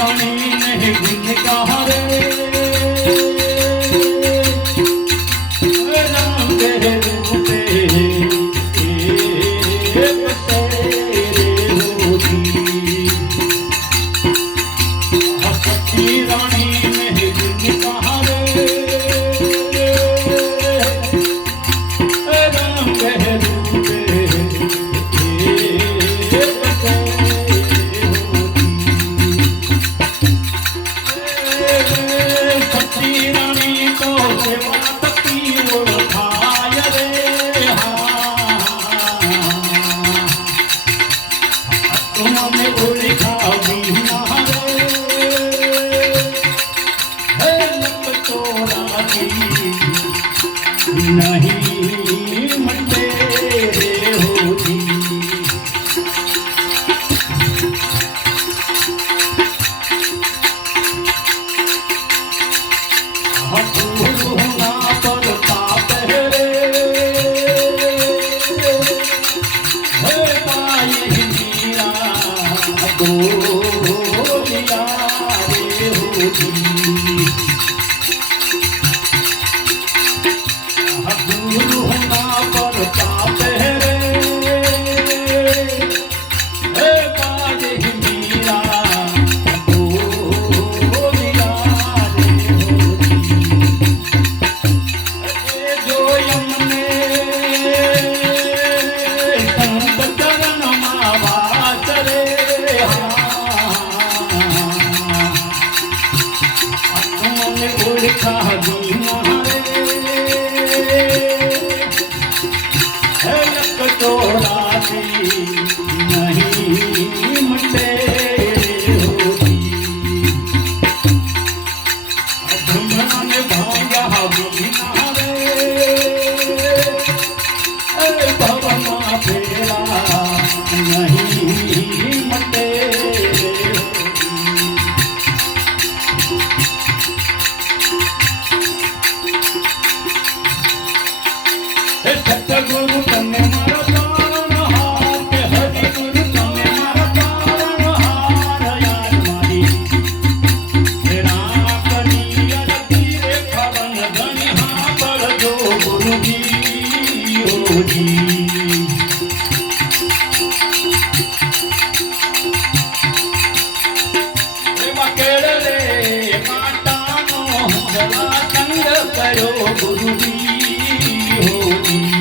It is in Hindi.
रानी नहीं गुण कहा रे राम तेरे रूपे बसेरे होगी सच्ची रानी नहीं गुण कहा रे राम तेरे रूपे नहीं मंडे होती ना पड़ता पहरे पाए मीरा तो लिया रे होती नहीं मंडे होती ब्रह्मा ने भांगा बीना रे भवना फेरा नहीं मंडे सतगुरु तने मारा गुरु जी होगी